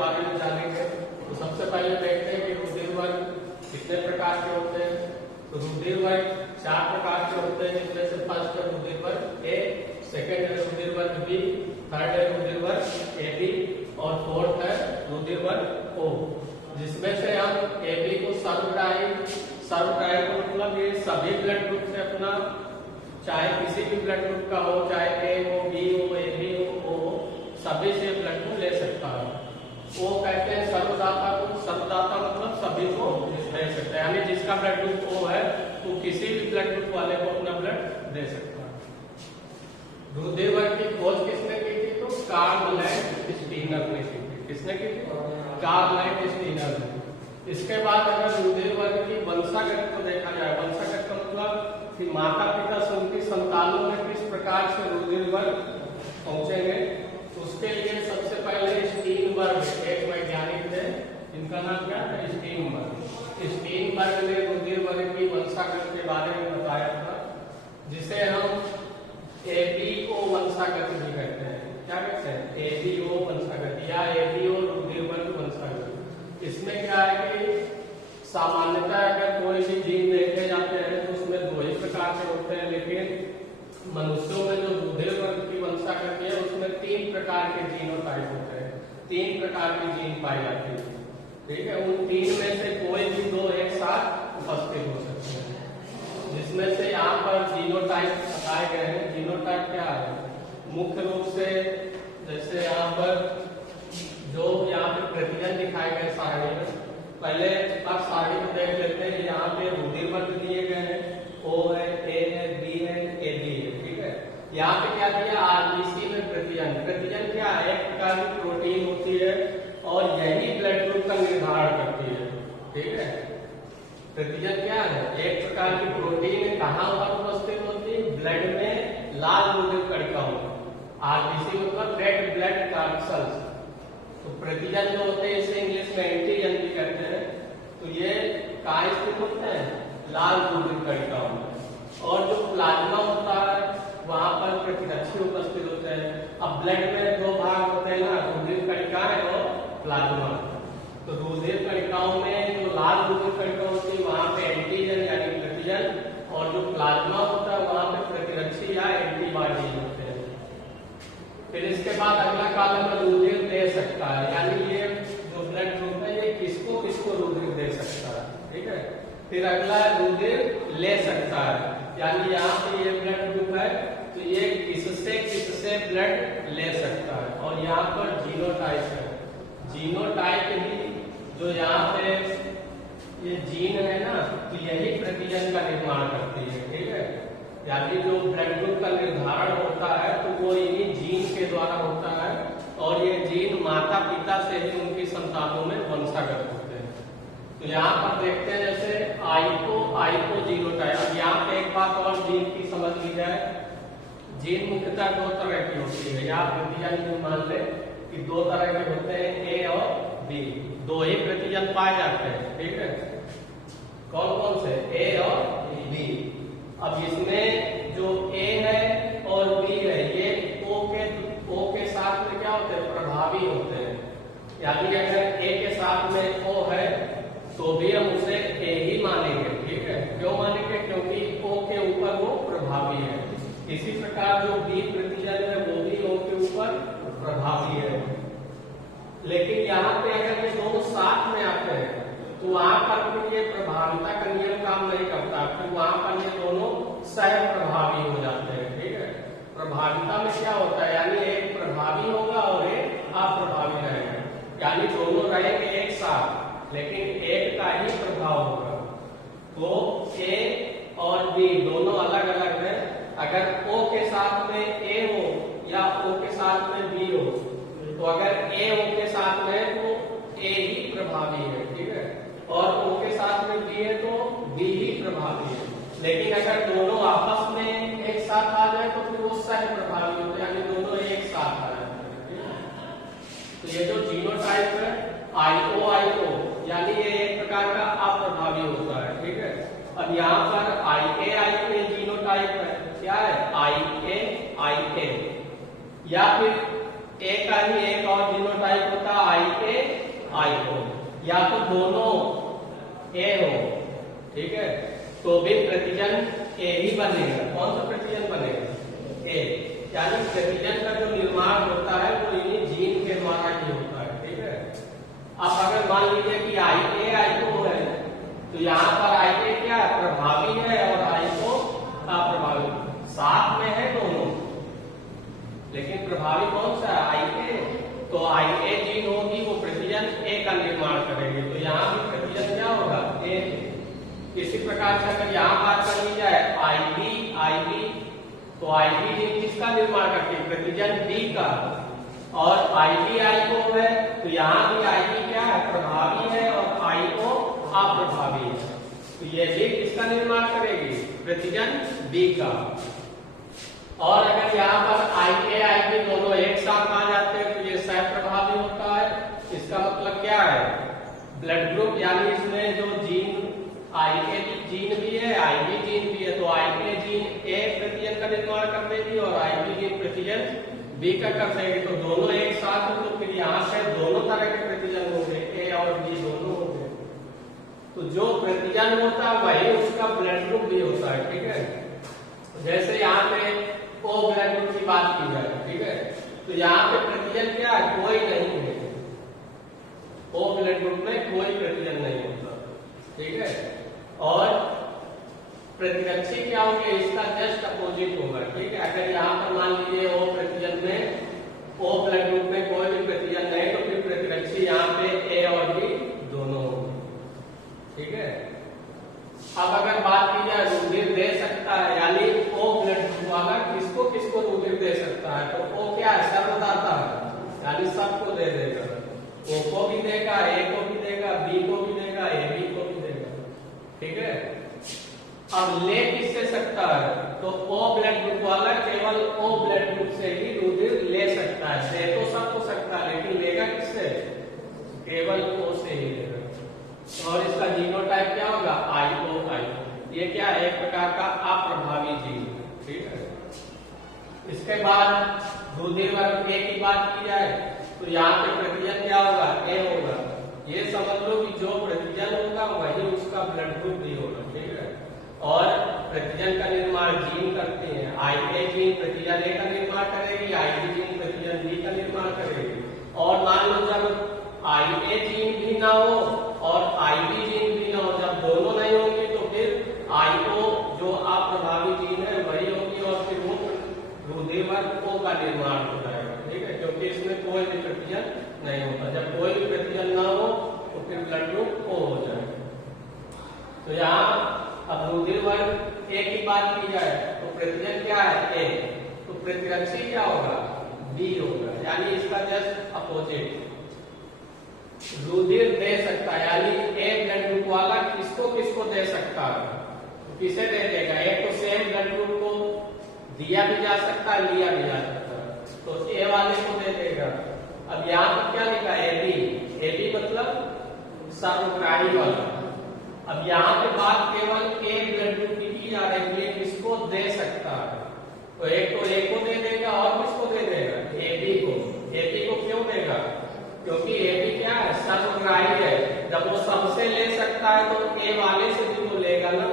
बारे में जानेंगे। तो सबसे पहले देखते हैं कि रुधिर वर्ग कितने प्रकार के होते हैं। तो रुधिर वर्ग 4 प्रकार के होते हैं, जिसमें से फर्स्ट है रुधिर वर्ग ए, सेकंड है रुधिर वर्ग बी, थर्ड है रुधिर वर्ग ए बी और फोर्थ है रुधिर वर्ग ओ। जिसमें से हम ए बी को सर्वग्राही का मतलब ये सभी ब्लड ग्रुप से अपना, चाहे किसी भी ब्लड ग्रुप का हो, चाहे ए हो, बी हो, ए बी हो, ओ सभी से ब्लड को ले सकता है। वो कहते हैं सर्वदाता को। सर्वदाता मतलब सभी को दे सकता है, यानी जिसका ब्लड ग्रुप ओ है वो किसी भी ब्लड ग्रुप वाले को अपना ब्लड दे सकता है। रुधिर वर्ग की खोज किसने की थी? तो कार्ल लैंड स्टीनर ने की थी। किसने की थी? कार्ल लैंड स्टीनर ने। इसके बाद अगर रुधिर वर्ग की वंशागत को देखा जाए, वंशागत का मतलब कि माता पिता से उनकी संतानों में किस प्रकार से रुधिर वर्ग पहुंचेंगे, उसके लिए सबसे पहले स्टीनबर्ग एक वैज्ञानिक थे, जिनका नाम क्या था? स्टीनबर्ग। स्टीनबर्ग ने रुधिर वर्ग की वंशागत के बारे में बताया था, जिसे हम एबीओ वंशागत भी कहते हैं। क्या कहते हैं? एबीओ वंशागत या एबीओ रुधिर वर्ग वंशागत। इसमें क्या है कि सामान्यतः अगर कोई भी जीन देखे जाते हैं तो उसमें 2 ही प्रकार के होते हैं, लेकिन मनुष्यों में जो रुधिर वर्ग की वंशागत है उसमें 3 प्रकार के जीनोटाइप होते हैं। 3 प्रकार की जीन पाई जाती है। ठीक है, उन 3 में से कोई भी 2 एक साथ उपस्थित हो सकते हैं। जिसमें से यहाँ पर जीनोटाइप बताए गए हैं। जीनोटाइप क्या है? मुख्य रूप से जैसे यहाँ पर जो यहाँ पे प्रतिजन दिखाए गए सारणी में, पहले आप सारणी में देख लेते हैं। यहाँ पे रुधिर वर्ग दिए गए हैं, ओ है, ए है, बी है, ए बी है। ठीक है, यहाँ पे क्या दिया? आरबीसी में प्रतिजन। प्रतिजन क्या है? एक प्रकार की प्रोटीन होती है और यही ब्लड ग्रुप का निर्धारण करती है। ठीक है, प्रतिजन क्या है? एक प्रकार की प्रोटीन कहाँ पर उपस्थित होती है? ब्लड में लाल रुधिर कणिकाओं में। आरबीसी मतलब रेड ब्लड कॉर्पस्कल्स। तो प्रतिजन जो होते हैं इसे इंग्लिश में एंटीजन भी कहते हैं। तो ये कहाँ स्थित होते हैं? लाल रुधिर कणिकाओं में। और जो प्लाज्मा होता है वहां पर प्रतिरक्षी उपस्थित होते हैं। अब ब्लड में 2 भाग होते हैं ना, रुधिर कणिकाएं और प्लाज्मा। तो रुधिर कणिकाओं में जो लाल रुधिर कणिका होती है वहां पे एंटीजन यानी प्रतिजन, और जो प्लाज्मा होता है वहां पे प्रतिरक्षी या एंटीबॉडी होते हैं। फिर इसके बाद अगला कॉलम में रुधिर दे सकता है, यानी ये जो ब्लड ग्रुप है ये किसको किसको रुधिर दे सकता है। ठीक है, फिर अगला रुधिर ले सकता है, यानी यहाँ पे ये ब्लड ग्रुप है तो ये किससे ब्लड ले सकता है। और यहाँ पर जीनोटाइप है। जीनोटाइप भी जो यहाँ पे ये जीन है ना, तो यही प्रतिजन का निर्माण करती है। ठीक है, यानी जो ब्लड ग्रुप का निर्धारण होता है तो वो इन्हीं जीन के द्वारा होता है, और ये जीन माता पिता से ही उनकी संतानों में वंशागत होते हैं। तो यहाँ पर देखते हैं जैसे आइको जीनोटाइप। अब यहाँ पे एक बात और जीन की समझ ली जाए। जीन मुख्यतः 2 तरह की होती है, या प्रतिजन मान ले कि 2 तरह के होते हैं, ए और बी। 2 ही प्रतिजन पाए जाते हैं। ठीक है, कौन कौन से? ए और बी। अब इसमें जो ए है और बी है ये ओ के साथ में क्या होते हैं? प्रभावी होते हैं। यानी अगर ए के साथ में ओ है तो भी हम उसे ए ही मानेंगे। ठीक है, क्यों मानेंगे? क्योंकि ओ के ऊपर वो प्रभावी है। इसी प्रकार जो बी प्रतिजन है वो भी ओ के ऊपर प्रभावी है। लेकिन यहाँ पे अगर ये दोनों साथ में आते हैं तो वहां पर फिर ये प्रभाविता का नियम काम नहीं करता, फिर वहां पर ये दोनों सह प्रभावी हो जाते हैं। ठीक है, प्रभाविता में क्या होता है? यानी एक प्रभावी होगा और एक अप्रभावी रहेगा, यानी दोनों रहेंगे एक साथ लेकिन एक का ही प्रभाव होगा। तो ए और बी दोनों अलग अलग है। अगर ओ के साथ में ए हो या ओ के साथ में बी हो, तो अगर ए ओ के साथ में है तो ए ही प्रभावी है। ठीक है, और ओ के साथ में बी है तो बी ही प्रभावी है। लेकिन अगर दोनों आपस में एक साथ आ जाए तो फिर वो सह प्रभावी होते हैं, यानी दोनों एक साथ आ जाते हैं। तो ये जो जीनोटाइप है आइको यानी ये एक प्रकार का अप्रभावी होता है। ठीक है, अब यहाँ पर आई जीनोटाइप है। क्या है? आई ए या फिर ए का ही एक और जीनोटाइप होता है आई ए आई ओ, या तो दोनों ए हो, ठीक है, तो भी प्रतिजन ए ही बनेगा। कौन सा प्रतिजन बनेगा? ए। यानी प्रतिजन का जो निर्माण होता है वो इन्हीं जीन के द्वारा ही होता है, ठीक है। अब अगर मान लीजिए कि आई ए आई ओ है, तो यहाँ पर आई ए क्या है? प्रभावी है, और आई ओ अप्रभावी। साथ में है दोनों, लेकिन प्रभावी कौन सा है? आई ए। तो आई ए जीन होगी वो प्रतिजन ए का निर्माण करेगी, तो यहाँ भी प्रतिजन क्या होगा? ए। इसी प्रकार से अगर यहाँ बात कर ली जाए आई बी, तो आई बी जीन किसका निर्माण करती है? प्रतिजन बी का। और आई बी आई ओ है, तो यहाँ भी आई बी क्या है? प्रभावी है, और आई ओ अप्रभावी है, तो ये भी किसका निर्माण करेगी? प्रतिजन बी का। और अगर यहाँ पर आई ए आई बी दोनों एक साथ आ जाते हैं तो ये सह प्रभावी होता है। इसका मतलब क्या है? ब्लड ग्रुप, यानी इसमें जो जीन आई ए जीन भी है, आई बी जीन भी है, तो आई ए जीन ए प्रतिजन का निर्माण कर देगी और आई बी जीन प्रतिजन बी का कर देगी। तो दोनों एक साथ हो, तो फिर यहाँ से दोनों तरह के प्रतिजन होंगे, ए और बी दोनों होंगे। तो जो प्रतिजन होता है वही उसका ब्लड ग्रुप भी होता है, ठीक है। जैसे यहाँ पे ओ ब्लड ग्रुप की बात की जाए, ठीक है, तो यहाँ पे प्रतिजन क्या है? कोई नहीं है। ओ ब्लड ग्रुप में कोई प्रतिजन नहीं होता, ठीक है। और प्रतिरक्षी क्या होंगे? इसका जस्ट अपोजिट होगा, ठीक है। अगर यहाँ पर मान लीजिए ओ प्रतिजन में, ओ ब्लड ग्रुप में कोई भी प्रतिजन नहीं, तो फिर प्रतिरक्षी यहाँ पे ए और बी दोनों होंगे, ठीक है। अब अगर बात की जाए रुधिर दे सकता है, यानी ओ ब्लड ग्रुप वाला किसको किसको रुधिर दे सकता है, तो ओ क्या है? सर्वदाता है, यानी सबको दे देगा। ओ को भी देगा, ए को भी देगा, बी को भी देगा, ए बी को भी देगा, ठीक है। अब ले किससे सकता है? तो ओ ब्लड ग्रुप वाला केवल ओ ब्लड ग्रुप से ही रुधिर ले सकता है। दे तो सबको सकता है, लेकिन लेगा किससे? केवल ओ से ही लेगा। और इसका जीनोटाइप क्या होगा? आई ओ आई ओ। ये क्या है? एक प्रकार का अप्रभावी जीन, ठीक है। इसके बाद रुधिर वर्ग ए की बात की जाए, तो यहाँ पे प्रतिजन क्या होगा? ए होगा। ये समझ लो कि जो प्रतिजन होगा वही उसका ब्लड ग्रुप भी होगा, ठीक है। और प्रतिजन का निर्माण जीन करते हैं। आई ए जीन प्रतिजन ए का निर्माण करेगी, आई बी जीन प्रतिजन बी का निर्माण करेगी। और मान लो जब आई ए जीन भी ना हो और आई बी जीन भी ना हो, जब दोनों नहीं होंगे तो फिर आई ओ जो अप्रभावी जीन है वही होगी, और फिर वो रुधिर वर्ग ओ का निर्माण हो जाएगा, ठीक है, क्योंकि इसमें कोई भी प्रतिजन नहीं होता। जब कोई भी प्रतिजन ना हो तो फिर ब्लड ग्रुप ओ हो जाएगा। तो यहाँ अब रुधिर वर्ग ए की बात की जाए तो प्रतिजन क्या है? ए। तो प्रतिरक्षी क्या होगा? बी होगा, यानी इसका जस्ट अपोजिट। रुधिर दे सकता है, यानी ए ब्लड ग्रुप वाला किसको किसको दे सकता है? तो किसे दे देगा? एक तो सेम ब्लड ग्रुप को दिया भी जा सकता है, लिया भी जा सकता है, तो ए वाले को दे देगा। अब यहाँ पर क्या लिखा? A B. ए बी मतलब सर्वग्राही वाला। अब यहाँ पे बात केवल ए ब्लड ग्रुप की जा रही है, किसको दे सकता है? तो एक तो ए को दे देगा, और किसको दे देगा? ए बी को। ए बी को क्यों देगा? क्योंकि ए बी क्या है? सर्वग्राही है। जब वो सबसे ले सकता है तो ए वाले से भी वो लेगा ना।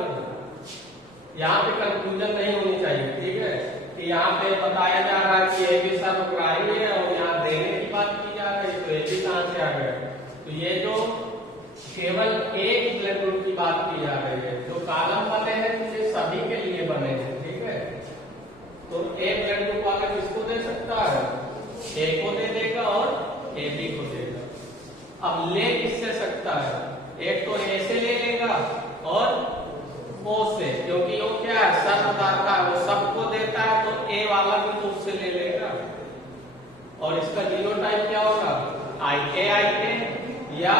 यहाँ पे कंफ्यूजन नहीं होनी चाहिए, ठीक है, कि यहाँ पे बताया जा रहा है कि ए बी सर्वग्राही है और यहाँ देने की बात की जा रही है, तो ए बी कहाँ से आ गया? तो ये जो केवल एक ब्लड ग्रुप की बात की जा रही है, जो कॉलम बने हैं ये सभी के लिए बने हैं, ठीक है। तो ए ब्लड ग्रुप वाला किसको दे सकता है? ए को दे देगा और ए बी को देगा। अब ले किससे सकता है? एक तो ए से ले लेगा और ओ से, क्योंकि वो क्या है? सर्वदाता है, वो सबको देता है, तो ए वाला भी तो उससे ले लेगा। और इसका जीनोटाइप क्या होगा? आई ए या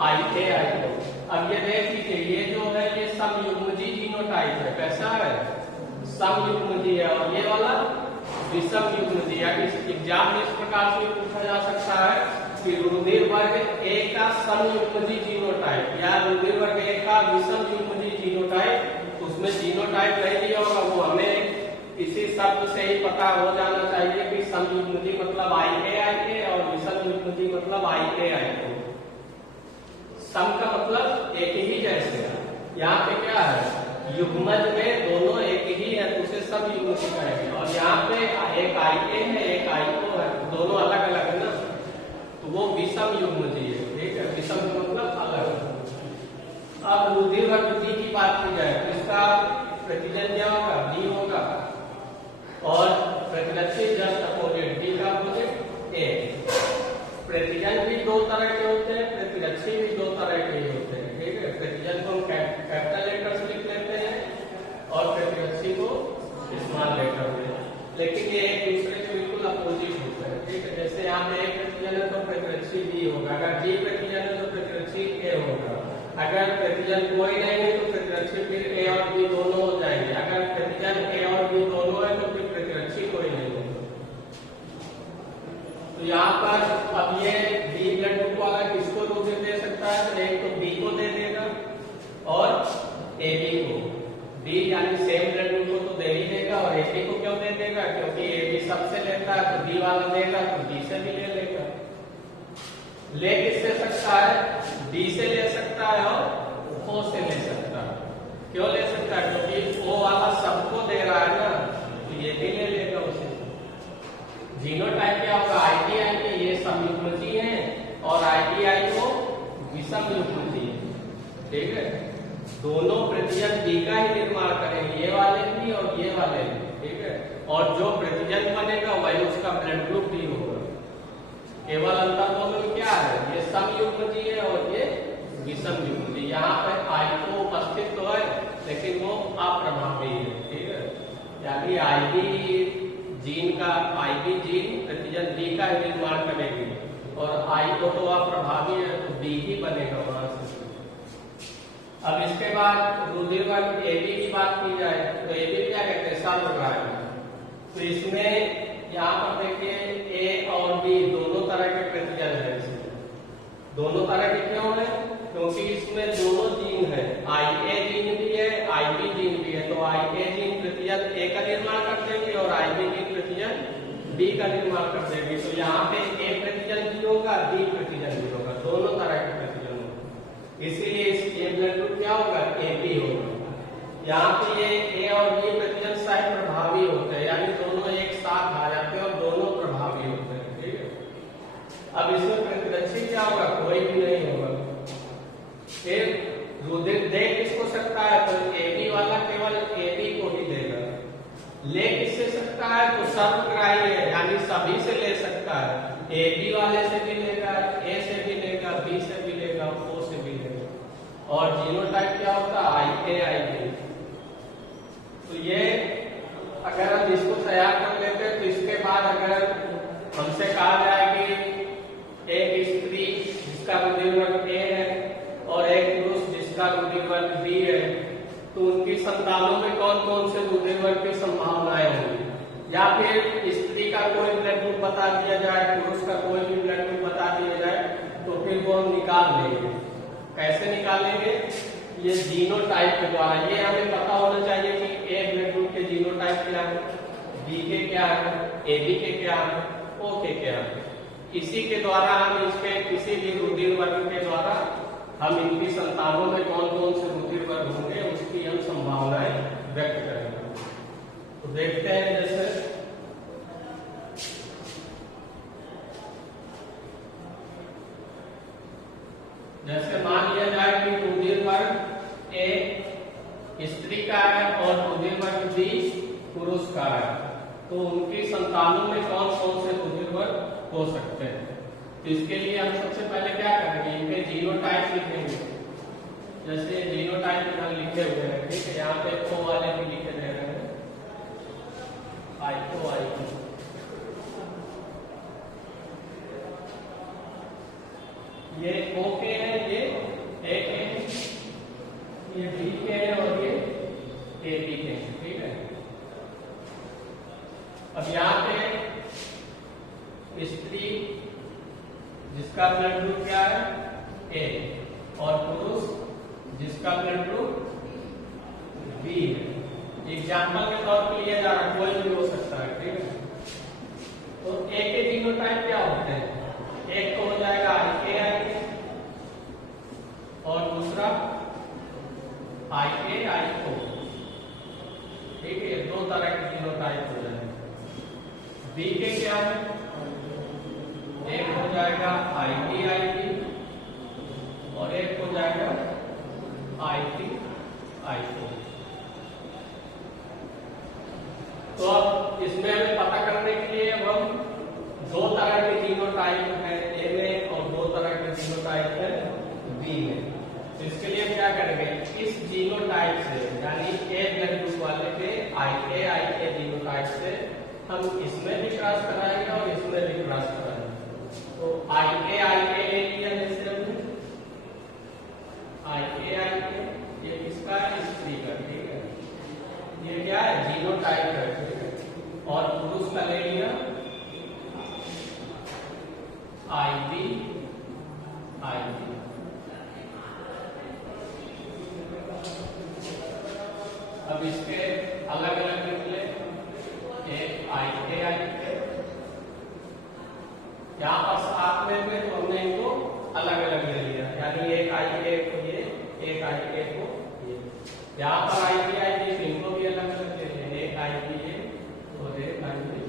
आई ए आई ओ। अब ये देख लीजिए, ये जो है ये समयुग्मजी जीनोटाइप है। कैसा है? समयुग्मजी है। और ये वाला विषम युग्मजी। एग्जाम में इस प्रकार से पूछा जा सकता है कि रुधिर वर्ग ए का समयुग्मजी जीनोटाइप या रुधिर वर्ग ए का विषम युग्मजी जीनोटाइप। उसमें जीनोटाइप नहीं दिया होगा, वो हमें इसी शब्द से ही पता हो जाना चाहिए कि समयुग्मजी मतलब आई ए आई सम का मतलब एक ही जैसे है। यहाँ पे क्या है, युग्मज में दोनों एक ही है तो उसे सम युग्मज कहेंगे। और यहाँ पे एक आई ए है एक आई ओ है, दोनों अलग अलग है ना, तो वो विषम युग्मजी है। ठीक है, विषम का मतलब अलग। अब रुधिर वर्ग डी की बात की जाए तो इसका प्रतिजन क्या होगा, डी होगा। और प्रतिरक्षी जस्ट अपोजिट, डी का अपोजिट ए। प्रतिजन भी दो तरह के होते हैं, प्रतिरक्षी भी दो तरह के होते हैं। ठीक है, प्रतिजन को हम कैपिटल लेटर से लिख लेते हैं और प्रतिरक्षी को स्मॉल लेटर में, लेकिन ये एक दूसरे के बिल्कुल अपोजिट होते हैं। ठीक है, जैसे यहाँ पे एक प्रतिजन है तो प्रतिरक्षी बी होगा, अगर डी प्रतिजन है तो प्रतिरक्षी ए होगा। अगर प्रतिजन कोई नहीं है तो प्रतिरक्षी फिर ए और बी दोनों हो जाएंगे। अगर प्रतिजन ए और बी दोनों है तो फिर प्रतिरक्षी कोई नहीं होगा। तो यहाँ पर अब ये बी ब्लड ग्रुप वाला किसको रुधिर दे सकता है, तो एक तो बी को दे देगा और ए बी को। बी यानी सेम ब्लड ग्रुप को तो दे ही देगा, और ए बी को क्यों दे देगा, क्योंकि ए बी सबसे लेता है तो बी वाला देगा तो बी से भी ले लेगा। ले किससे सकता है, डी से ले सकता है और ओ से ले सकता है। क्यों ले सकता है, क्योंकि ओ वाला सबको दे रहा है ना, तो ये भी ले लेगा उसे। जीनोटाइप क्या होगा, आईटीआई के ये समयुग्मजी है और आईटीआई को विषम युग्मजी है। ठीक है, दोनों प्रतिजन डी का ही निर्माण करेंगे, ये वाले भी और ये वाले भी। ठीक है, और जो प्रतिजन बनेगा वही उसका ब्लड ग्रुप भी होगा। केवल अंतर दोनों में क्या है, ये समयुग्मजी है और ये विषम युग्मजी। यहाँ पे आई तो उपस्थित तो है लेकिन वो अप्रभावी है। ठीक है, यानी आईबी जीन का, आईबी जीन प्रतिजन डी का ही निर्माण करेगी और आई को तो अप्रभावी है तो डी ही बनेगा वहां से। अब इसके बाद रुधिर वर्ग एबी की बात की जाए तो एबी क्या कहते हैं, सर्वग्राही। तो इसमें यहाँ पर देखिए ए और बी दोनों तरह के प्रतिजन है। इसमें दोनों तरह के क्यों है, क्योंकि इसमें दोनों जीन है, आई ए जीन भी है आई बी जीन भी है। तो आई ए जीन प्रतिजन ए का निर्माण कर देंगे और आई बी जीन प्रतिजन बी का निर्माण कर देंगे। तो यहाँ पे ए प्रतिजन भी होगा, बी प्रतिजन भी होगा, दोनों तरह के प्रतिजन होगा। इसीलिए ये ब्लड ग्रुप क्या होगा, ए बी होगा। यहाँ पे ये ए और बी प्रतिजन सह प्रभावी होते हैं, यानी दोनों एक साथ आ जाते हैं और दोनों प्रभावी होते हैं। ठीक है, अब इसमें प्रतिरक्षी क्या होगा, कोई भी नहीं होगा। फिर रुधिर दे किसको सकता है, तो ए बी वाला केवल ए बी को ही देगा। ले किससे सकता है, तो सर्वग्राही है, यानी सभी से ले सकता है। ए बी वाले से भी लेगा, ए से भी लेगा, बी से भी लेगा, ओ से भी लेगा। और जीनोटाइप क्या होता है, आई ए आई बी। तो ये अगर हम इसको तैयार कर लेते हैं तो इसके बाद अगर हमसे कहा जाए कि एक स्त्री जिसका रुधिर वर्ग ए है और एक पुरुष जिसका रुधिर वर्ग बी है, तो उनकी संतानों में कौन कौन से रुधिर वर्ग की संभावनाएं होंगी। या फिर स्त्री का कोई ब्लड ग्रुप बता दिया जाए, पुरुष का कोई भी ब्लड ग्रुप बता दिया जाए, तो फिर वो हम निकाल लेंगे। कैसे निकालेंगे, ये जीनोटाइप के द्वारा। ये हमें पता होना चाहिए कि ए ब्लड ग्रुप के जीनोटाइप क्या है, बी के क्या है, ए बी के क्या है, ओ के क्या है। इसी के द्वारा हम इसके किसी भी रुधिर वर्ग के द्वारा हम इनकी संतानों में कौन कौन से रुधिर वर्ग होंगे उसकी हम संभावनाएं व्यक्त करेंगे। तो देखते हैं, जैसे मान लिया जाए कि रुधिर वर्ग ए स्त्री का है और रुधिर वर्ग बी पुरुष का है, तो उनकी संतानों में कौन कौन से रुधिर वर्ग हो सकते हैं। तो इसके लिए हम सबसे पहले क्या करेंगे, इनके जीनोटाइप लिखेंगे। जैसे जीनोटाइप यहाँ लिखे हुए हैं, ठीक है, यहाँ पे ओ वाले भी लिखे दे रहे हैं, आई को आई को। ये ओ के है, ये ए के है, ये बी के है और ये ए बी के है। ठीक है, अब यहाँ पे स्त्री जिसका ब्लड ग्रुप क्या है, ए, और पुरुष जिसका ब्लड ग्रुप बी है। एग्जाम्पल के तौर पर लिया जा रहा है, कोई भी हो सकता है। ठीक है, तो ए के जीनोटाइप क्या होते हैं, एक को हो जाएगा आई के आई के, जीनोटाइप है ए में और 2 तरह के जीनोटाइप है बी में। तो इसके लिए क्या करेंगे, इस जीनोटाइप से यानी ए ब्लड ग्रुप वाले के आई के जीनोटाइप से हम इसमें भी क्रॉस कराएंगे और इसमें भी क्रॉस कराएंगे। तो आई के ले लिया जैसे हमने आई के ये किसका है, स्त्री का, ठीक है। ये क्या है, जीनोटाइप है, ठीक है। और पुरुष का ले लिया आई बी। अब इसके अलग अलग निकले, एक आई के यहाँ पर साथ में थे तो हमने इनको अलग अलग ले लिया, यानी एक आई के को ये, एक आई के को ये। यहाँ पर आई थी तो इनको भी अलग अलग ले लिया, एक आई की ये और एक आई की।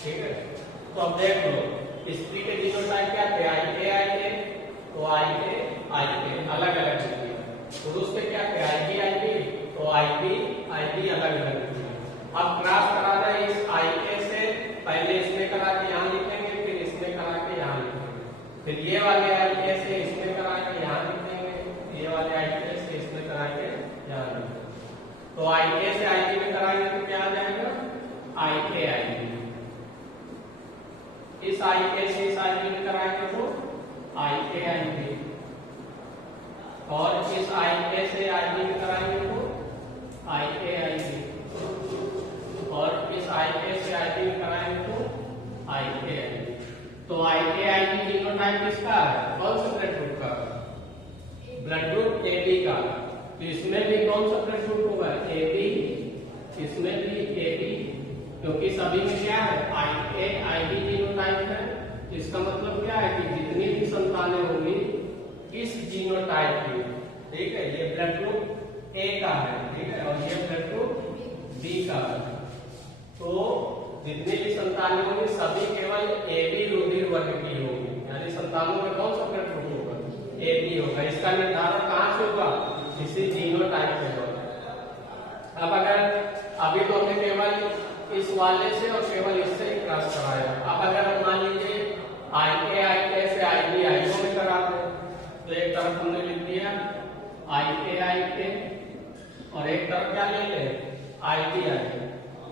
ठीक है, तो अब देख लो स्त्री के जीनोटाइप क्या थे, आई के तो आई के अलग अलग निकले। पुरुष के क्या थे, आई बी तो आई बी अलग अलग निकले। अब क्रॉस कराना है इस आई के से, पहले इसमें करा के यहाँ लिखेंगे, फिर इसमें करा के यहाँ लिखेंगे, फिर ये वाले आई के से इसमें करा के यहाँ लिखेंगे, ये वाले आई के से इसमें करा के यहाँ लिखेंगे। तो आई के से आई बी में कराएंगे तो क्या आ जाएगा, आई बी। इस आई के से इस आई बी में कराएंगे तो आई बी, और इस आई के से आई बी में कराएंगे तो आई बी, और इस आई के से आई बी में कराएंगे तो आई बी। तो आई बी जीनोटाइप किसका है, कौन सा ब्लड ग्रुप का, ब्लड ग्रुप ए बी का। तो इसमें भी कौन सा ब्लड ग्रुप होगा, ए बी, इसमें भी ए बी, क्योंकि सभी में क्या है, आई बी जीनोटाइप है। तो इसका मतलब क्या है कि जितनी भी संतानें होंगी इस जीनोटाइप की, ठीक है, ये ब्लड ग्रुप ए का है, ठीक है, और ये ब्लड ग्रुप बी का है। तो जितनी भी संतानें होंगी सभी केवल ए बी रुधिर वर्ग की होगी, यानी संतानों में कौन सा ब्लड ग्रुप होगा, ए बी होगा। इसका निर्धारण कहाँ से होगा, इसी जीनोटाइप से होगा। अब अगर अभी तो हमने केवल इस वाले से और केवल इससे ही क्रॉस कराया, अब अगर मान लीजिए आई के से आई बी में करा दो, तो एक तरफ हमने लिख दिया आई के और एक तरफ क्या ले ले, आई बी।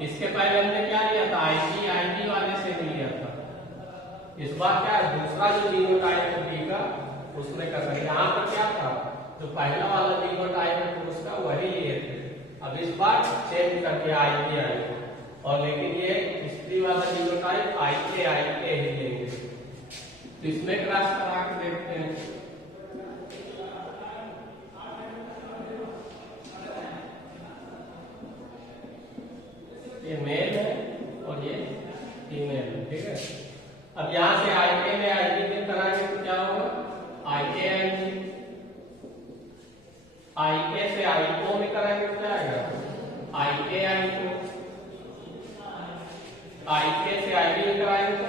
इसके पहले हमने क्या लिया था, आई बी वाले से भी लिया था। इस बार क्या है, दूसरा जो जीनोटाइप है बी का उसमें कर रहे। यहाँ पर क्या था, जो पहला वाला जीनोटाइप है उसका वही लिए थे, अब इस बार चेंज करके आई बी और लेकिन ये स्त्री वाला जीनोटाइप आई के ही लेंगे। तो इसमें क्रॉस करा के देखते हैं। ये मेल है और ये फीमेल है, ठीक है। अब यहां से आई के में आई बी में कराएंगे तो क्या होगा, आई के से आई को में कराएंगे तो क्या आएगा, आई के से आई बी में कराएंगे तो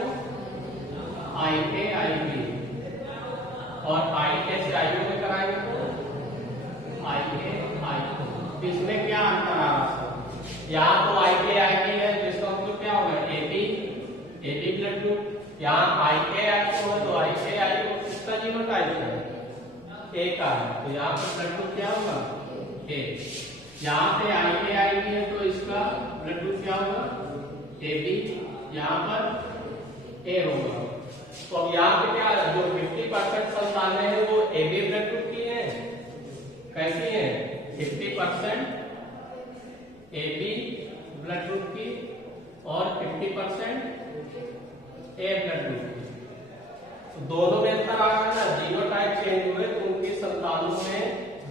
आई बी, और आई के से आई बी में कराएंगे तो आई को। इसमें क्या अंतर आ रहा है, यहाँ तो आई बी है, जिसका मतलब क्या होगा, ए बी ब्लड ग्रुप। यहाँ आई को है तो आई को किसका जीनोटाइप है, ए का है, तो यहाँ पर ब्लड ग्रुप क्या होगा, ए। यहाँ पे आई बी है तो इसका ब्लड ग्रुप क्या होगा, ए बी, यहाँ पर ए होगा। तो अब यहाँ पे क्या है, जो 50% संतानें हैं वो ए बी ब्लड ग्रुप की है, कैसी है, 50% ए बी ब्लड ग्रुप की और 50% ए ब्लड ग्रुप की। तो दोनों में अंतर आ गया ना, जीनोटाइप चेंज हुए तो उनकी संतानों में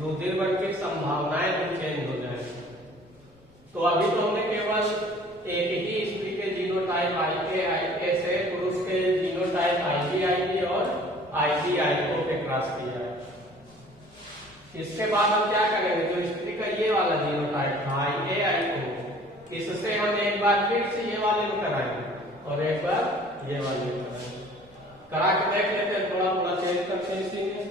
रुधिर वर्ग की संभावनाएं भी चेंज हो जाए। तो अभी तो हमने केवल एक ही स्त्री के जीनोटाइप आई के से पुरुष के जीनोटाइप आई बी और आई को पे क्रॉस किया है। इसके बाद हम क्या करेंगे, जो स्त्री का ये वाला जीनोटाइप था आई को, इससे हम एक बार फिर से ये वाले में कराएंगे और एक बार ये वाले में कराएंगे। करा के देख लेते हैं, थोड़ा थोड़ा चेंज करते हैं इसी में।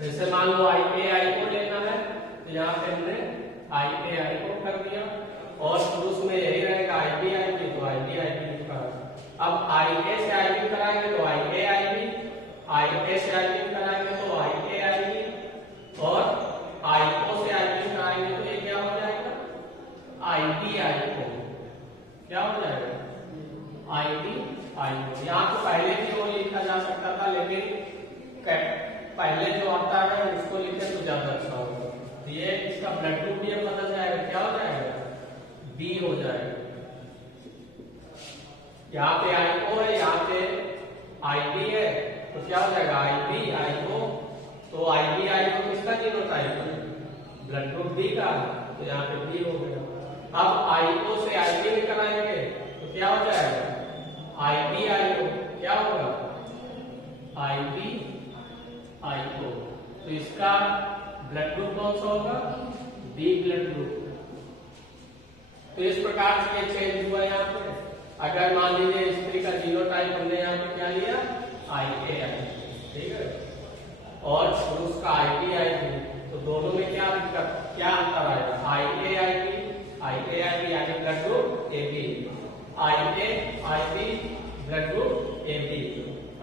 जैसे मान लो आई को लेना है तो यहाँ पे हमने आई को कर दिया और पुरुष में यही रहेगा आई तो आई बी लिखा। अब आई ए से आई बी कराएंगे तो आई ए से आई बी कराएंगे तो आई बी और आई ओ से आई बी कराएंगे तो ये क्या हो जाएगा आई को। क्या हो जाएगा आई को। यहाँ तो पहले भी वो लिखा जा सकता था, लेकिन पहले जो आता है उसको लिखे तो ज्यादा अच्छा होगा। तो ये इसका ब्लड ग्रुप भी बदल जाएगा, क्या हो जाएगा बी हो जाएगा। यहाँ पे आई ओ है, यहाँ पे आई बी है, तो क्या हो जाएगा आई ओ। तो आई ओ किसका जीनोटाइप है ब्लड ग्रुप बी का, तो यहाँ पे बी हो गया। अब आई ओ से आई बी में कराएंगे तो क्या हो जाएगा आई ओ। क्या होगा आई ओ। तो इसका ब्लड ग्रुप कौन सा होगा बी ब्लड ग्रुप। तो इस प्रकार से ये चेंज हुआ यहाँ पे। अगर मान लीजिए स्त्री का जीनोटाइप हमने यहाँ पे क्या लिया आई, ठीक है, और पुरुष का आई बी, तो दोनों में क्या अंतर आएगा आई बी यानी blood group A B, I B blood group A B.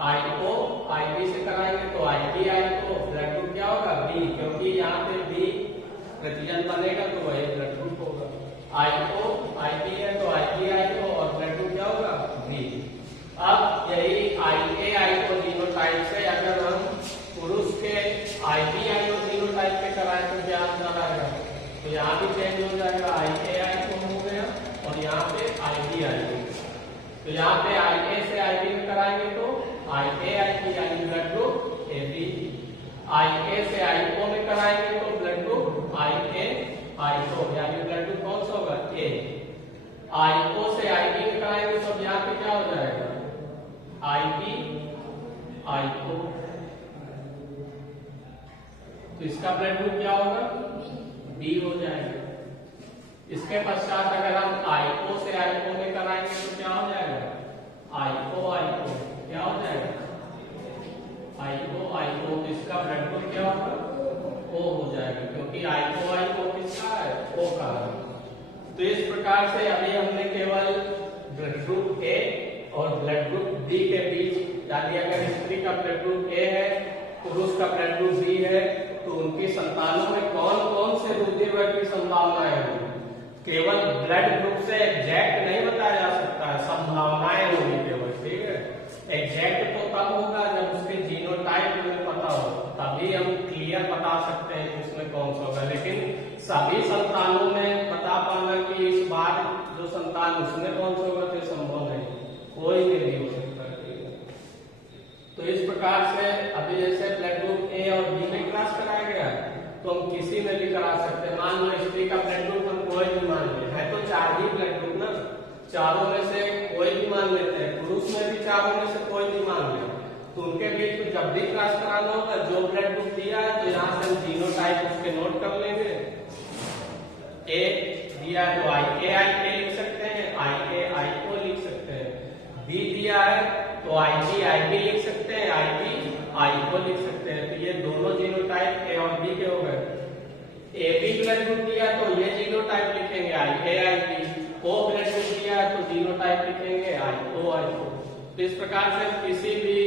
I B से कराएंगे तो आई को ब्लड ग्रुप क्या होगा बी, क्योंकि यहाँ पे बी प्रतिजन बनेगा तो वही ब्लड ग्रुप होगा। आई बी है तो आई को और ब्लड ग्रुप क्या होगा बी। अब यही आई को जीनोटाइप से अगर हम पुरुष के आई को जीनोटाइप पे कराएं तो क्या अंतर आएगा, तो यहाँ भी चेंज हो जाएगा आई को हो गया और यहाँ पे आई को। तो यहाँ पे आई से आई बी में कराएंगे तो आई यानी ब्लड ग्रुप ए बी। आई से आई ओ में कराएंगे तो ब्लड ग्रुप आई को यानी ब्लड ग्रुप कौन सा होगा ए। आई ओ से आई बी में कराएंगे तो यहाँ पे क्या हो जाएगा आई को। तो इसका ब्लड ग्रुप क्या होगा बी हो जाएगा। इसके पश्चात अगर हम आई ओ से आई ओ में कराएंगे तो क्या हो जाएगा आई को। क्या हो जाएगा आई को। तो इसका ब्लड ग्रुप क्या होगा ओ हो जाएगा, क्योंकि आई को किसका है ओ का है। तो इस प्रकार से अभी हमने केवल ब्लड ग्रुप ए और ब्लड ग्रुप बी के बीच, यानी अगर स्त्री का ब्लड ग्रुप ए है पुरुष का ब्लड ग्रुप बी है तो उनकी संतानों में कौन कौन से रुधिर की संभावनाएं होंगी, केवल ब्लड ग्रुप से एग्जैक्ट नहीं बताया जा सकता है, संभावनाएं होंगी केवल, ठीक है। एग्जैक्ट तो तब होगा जब उसके जीनोटाइप हमें पता हो, तभी हम क्लियर बता सकते हैं कि उसमें कौन सा होगा। लेकिन सभी संतानों में बता पाना कि इस बार जो संतान उसमें कौन सा होगा तो संभव नहीं, कोई में भी हो सकता है। तो इस प्रकार से अभी जैसे ब्लड ग्रुप ए और बी में क्लास कराया गया तो हम किसी में भी करा सकते हैं। मान लो स्त्री का ब्लड ग्रुप हम कोई भी मान ले, है तो चार ही ब्लड ग्रुप ना, चारों में से कोई भी मान लेते हैं, पुरुष में भी चारों में से कोई भी मान ले, तो उनके बीच में जब भी क्लास कराना होगा जो ब्लड ग्रुप दिया है तो यहाँ से हम जीनोटाइप उसके नोट कर लेंगे। ए दिया है तो आई के लिख सकते हैं, आई को लिख सकते हैं। बी दिया है तो आई बी लिख सकते हैं, आई को लिख सकते हैं। तो ये दोनों जीनोटाइप ए और बी के हो गए। ए बी ब्लड ग्रुप दिया तो ये जीनोटाइप लिखेंगे आई बी, ओ ब्लड ग्रुप दिया है तो जीनोटाइप लिखेंगे आई को। तो इस प्रकार से किसी भी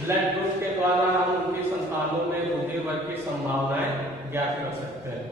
ब्लड ग्रुप के द्वारा हम उनकी संतानों में रुधिर वर्ग की संभावनाएं ज्ञात कर सकते हैं।